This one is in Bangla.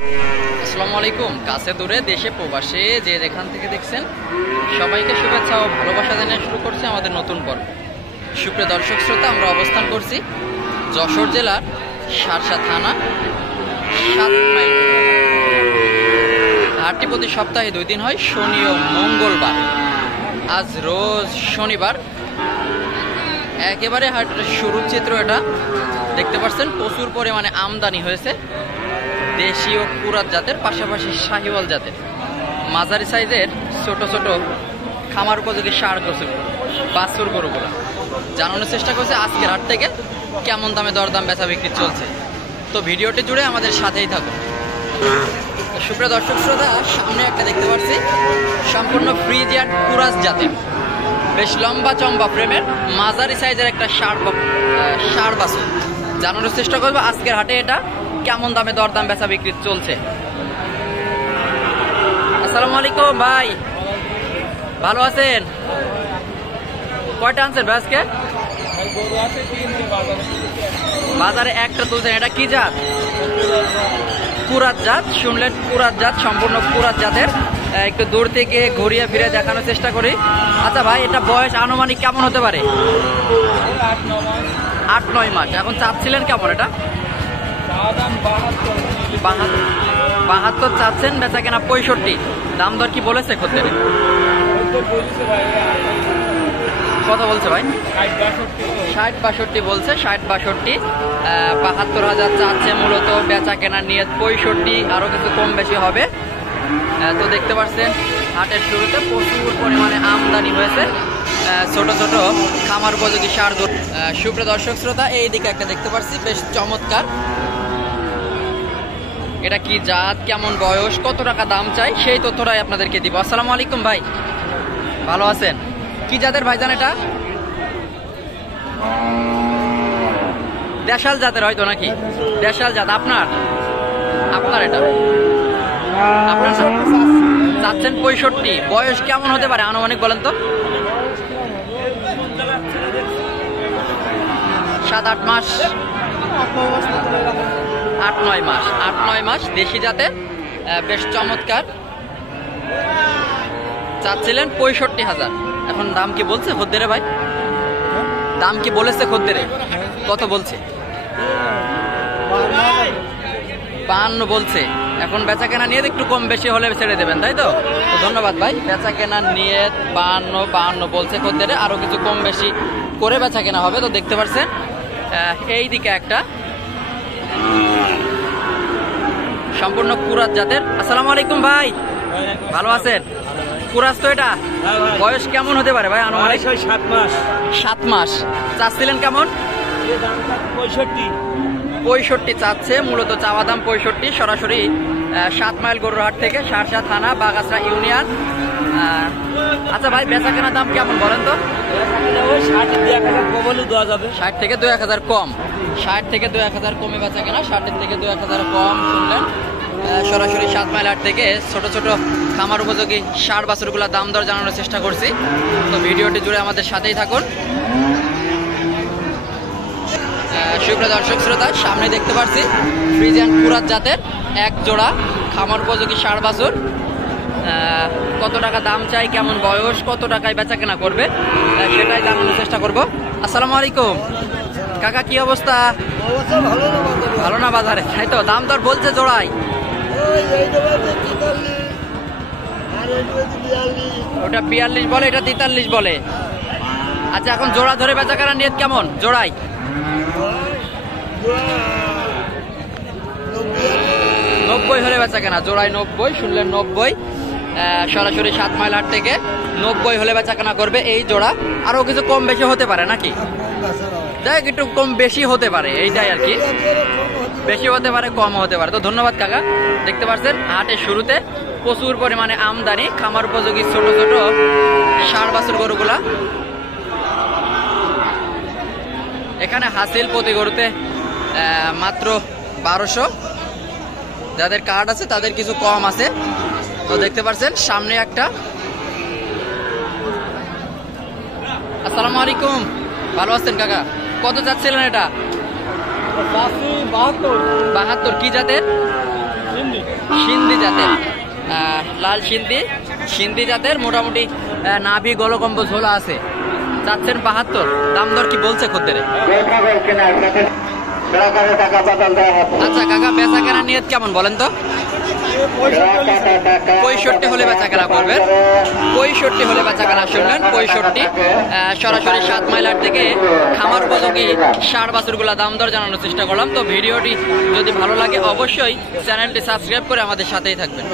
আসসালামু আলাইকুম। কাছে দূরে দেশে প্রবাসে যে যেখান থেকে দেখছেন সবাইকে শুভেচ্ছা ও ভালোবাসা জানিয়ে শুরু করছি আমাদের নতুন পর্ব। সুপ্রিয় দর্শক শ্রোতা, আমরা অবস্থান করছি যশোর জেলার শার্শা থানা 7 মাইল। হাটটি প্রতি সপ্তাহে 2 দিন হয়, শনি ও মঙ্গলবার। আজ রোজ শনিবার। একেবারে হাটের শুরুর চিত্র এটা দেখতে পাচ্ছেন। প্রচুর পরিমাণে আমদানি হয়েছে দেশি ও কুরাত জাতের, পাশাপাশি শাহিওয়াল জাতের মাঝারি সাইজের ছোট ছোট খামার উপযোগী ষাঁড় বাছুর গরুগুলো জানানোর চেষ্টা করছে আজকের হাট থেকে কেমন দামে দরদাম বেচা বিক্রি চলছে। তো ভিডিওটি জুড়ে আমাদের সাথেই থাকুন। সুপ্রিয় দর্শক শ্রোতা, সামনে একটা দেখতে পাচ্ছি সম্পূর্ণ ফ্রিজিয়ান কুরাস জাতের, বেশ লম্বা চম্বা ফ্রেমের মাঝারি সাইজের একটা ষাঁড় বাছুর জানানোর চেষ্টা করবো আজকের হাটে এটা কেমন দামে দরদাম বেচা বিক্রি চলছে। আসসালামু আলাইকুম ভাই, ভালো আছেন? কয়টা আনছেন ভাই আজকে? বাজারে একটা তুলছেন। এটা কি জাত? কুরাত জাত। শুনলেন কুরাত জাত, সম্পূর্ণ কুরাত জাতের। একটু দূর থেকে ঘুরিয়ে ফিরে দেখানোর চেষ্টা করি। আচ্ছা ভাই, এটা বয়স আনুমানিক কেমন হতে পারে? 8-9 মাস। এখন চাচ্ছিলেন কেমন এটা? 72 চাচ্ছেন, বেচা কেনা 65। দাম দর কি বলেছে খদ্দের? কত বলছে ভাই? 60-62 বলছে। 60-62, 72,000 চাচ্ছে মূলত। বেচা কেনার নিয়ে 65, আরো কিছু কম বেশি হবে। তো দেখতে পাচ্ছেন হাটের শুরুতে প্রচুর পরিমাণে আমদানি হয়েছে ছোট ছোট খামার উপযোগী ষাঁড় গরু। সুপ্রিয় দর্শক শ্রোতা, এই দিকে একটা দেখতে পাচ্ছি বেশ চমৎকার। এটা কি জাত, কেমন বয়স, কত টাকা দাম চাই, সেই তথ্যটাই আপনাদেরকে দিব। আসসালামু আলাইকুম ভাই, ভালো আছেন? কি জাতের ভাইজান এটা? দেশাল জাতের হয়তো নাকি? দেশাল জাত। আপনার এটা আপনার চাচ্ছেন 65। বয়স কেমন হতে পারে আনুমানিক বলেন তো? 7-8 মাস, 8-9 মাস। 8-9 মাস, দেশি জাতের, বেশ চমৎকার। চাচ্ছিলেন 65,000। এখন দাম কি বলছে খদ্দেরে ভাই? দাম কি বলেছে খদ্দেরে? কত বলছে? 52 বলছে। এখন বেচা কেনা নিয়ে একটু কম বেশি হলে ছেড়ে দেবেন, তাই তো? তো ধন্যবাদ ভাই। বেচা কেনা নিয়ে 52 বলছে খদ্দেরে, আরো কিছু কম বেশি করে বেচা কেনা হবে। তো দেখতে পাচ্ছেন এই দিকে একটা সম্পূর্ণ কুরাত জাতের। আসসালামু আলাইকুম ভাই, ভালো আছেন? কুরাস তো এটা? বয়স কেমন হতে পারে ভাই আনুমানিক? 7 মাস। 7 মাস। চাচ্ছিলেন কেমন? 65 চাচ্ছে মূলত। চাওয়া দাম 65। সরাসরি 7 মাইল গরুর হাট থেকে, শার্শা থানা, বাগাসরা ইউনিয়ন। আচ্ছা ভাই, বেচা কেনার দাম কেমন বলেন তো? 60 থেকে 2-1000 কম। 60 থেকে 2-1000 কমে বেচা কেনা। 60 থেকে 2-1000 কম শুনলেন। সরাসরি 7 মাইল হাট থেকে ছোট ছোট খামার উপযোগী ষাঁড় বাছুরগুলোর দাম দর জানানোর চেষ্টা করছি। তো ভিডিওটি জুড়ে আমাদের সাথেই থাকুন। সুপ্রিয় দর্শক শ্রোতা, সামনে দেখতে পাচ্ছি ফ্রিজিয়ান কুরাত জাতের এক জোড়া খামার উপযোগী ষাঁড় বাছুর। কত টাকা দাম চাই, কেমন বয়স, কত টাকায় বেচা কেনা করবে, সেটাই জানানোর চেষ্টা করব। আসসালামু আলাইকুম কাকা, কি অবস্থা? ভালো না বাজারে, তাই তো? দাম দর বলছে জোড়াই? ওটা 42 বলে, এটা 43 বলে। আচ্ছা, এখন জোড়া ধরে বেচা কেনার নিয়ত কেমন? জোড়াই 90 হলে বেচা কেনা। জোড়ায় 90 শুনলেন, 90। সরাসরি 7 মাইল হাট থেকে 90 হলে বেচা কেনা করবে এই জোড়া। আরো কিছু কম বেশি হতে পারে নাকি? যাই একটু কম বেশি হতে পারে, এইটাই আর কি। বেশি হতে পারে, কম হতে পারে। তো ধন্যবাদ কাকা। দেখতে পাচ্ছেন হাটের শুরুতে প্রচুর পরিমাণে আমদানি খামার উপযোগী ছোট ছোট ষাঁড় বাছুর গরুগুলা। এখানে হাসিল প্রতি গরুতে মাত্র 1200। যাদের কার্ড আছে তাদের কিছু কম আছে। তো দেখতে পাচ্ছেন সামনে একটা। আসসালামু আলাইকুম, ভালো আছেন কাকা? কত যাচ্ছিলেন এটা? 72। 72 কি জাতের? সিন্ধি জাতের লাল সিন্ধি জাতের মোটামুটি নাভি গলকম্ব ঝোলা আছে। চাচ্ছেন ৭২, দাম দর কি বলছে খদ্দেরে? আচ্ছা কাকা, বেচা কেনার নিয়ত কেমন বলেন তো? ৬৫ হলে বেচা কেনা করবেন। ৬৫ হলে বেচা কেনা, শুনলেন ৬৫। সরাসরি 7 মাইল হাট থেকে খামার উপযোগী ষাঁড় বাছুরগুলা দাম দর জানানোর চেষ্টা করলাম। তো ভিডিওটি যদি ভালো লাগে অবশ্যই চ্যানেলটি সাবস্ক্রাইব করে আমাদের সাথেই থাকবেন।